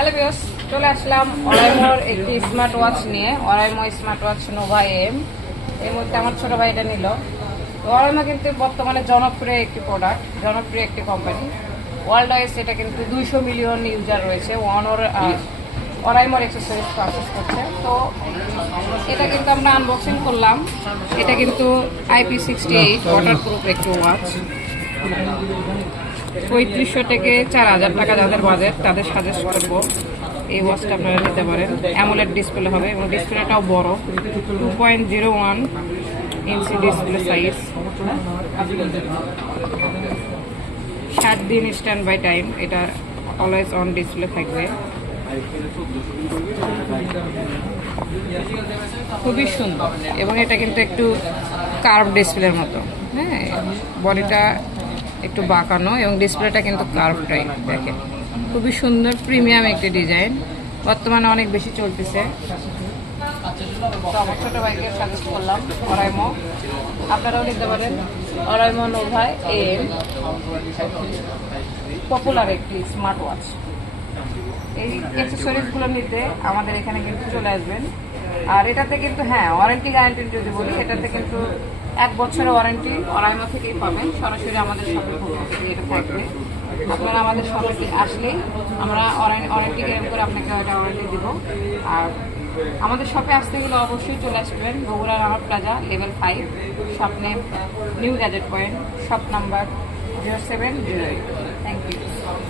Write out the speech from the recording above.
Hello viewers, চলে আসলাম অরাইমোর একটি smart watch নিয়ে। অরাইমো স্মার্ট ওয়াচ নোভা এম। এই মুহূর্তে আমার ছোট ভাই এটা নিল। তো অরাইমো কিন্তু বর্তমানে জনপ্রিয় একটি প্রোডাক্ট, জনপ্রিয় একটি কোম্পানি। ওয়ার্ল্ড ওয়াইজ এটা কিন্তু 200 মিলিয়ন ইউজার রয়েছে অরাইমোর অ্যাক্সেসরিজ পারচেস করছে। তো এটা কিন্তু আমরা আনবক্সিং করলাম। এটা কিন্তু IP68 ওয়াটারপ্রুফ একটি ওয়াচ। 3500 থেকে 4000 টাকা যাদের বাজেট তাদের সাজেস্ট করবো এই ওয়াচটা আপনারা নিতে পারেন। অ্যামোলেড ডিসপ্লে হবে এবং ডিসপ্লেটাও বড়, 2.01 ইঞ্চি ডিসপ্লে সাইজ। 7 দিন স্ট্যান্ড বাই টাইম, এটা অলওয়েজ অন ডিসপ্লে থাকবে। খুবই সুন্দর এবং এটা কিন্তু একটু কার্ভ ডিসপ্লের মতো। হ্যাঁ, বডিটা একটু বাঁকানো এবং ডিসপ্লেটা কিন্তু কার্ভ টাইপ। দেখেন, খুবই সুন্দর প্রিমিয়াম একটি ডিজাইন, বর্তমানে অনেক বেশি চলতেছে। তো আমার ছোট ভাইকে সাজেস্ট করলাম অরাইমো, আপনারাও নিতে পারেন। অরাইমো নোভা এম পপুলার একটি স্মার্ট ওয়াচ। এই অ্যাক্সেসরিজগুলো নিতে আমাদের এখানে কিন্তু চলে আসবেন। আর এটাতে কিন্তু ওয়ারেন্টি গ্যারান্টি যদি বলি, এটাতে কিন্তু 1 বছরের ওয়ারেন্টি অরাইমো থেকেই পাবেন। সরাসরি আমাদের শপে এটা থাকবে। আপনারা আমাদের শপে আসলেই আমরা ওয়ারেন্টি ক্লেম করে আপনাকে একটা ওয়ারেন্টি দিব। আর আমাদের শপে আসতে গেলে অবশ্যই চলে আসবেন Bogura Rama plaza level 5, shop name new gadget point, shop number 0708।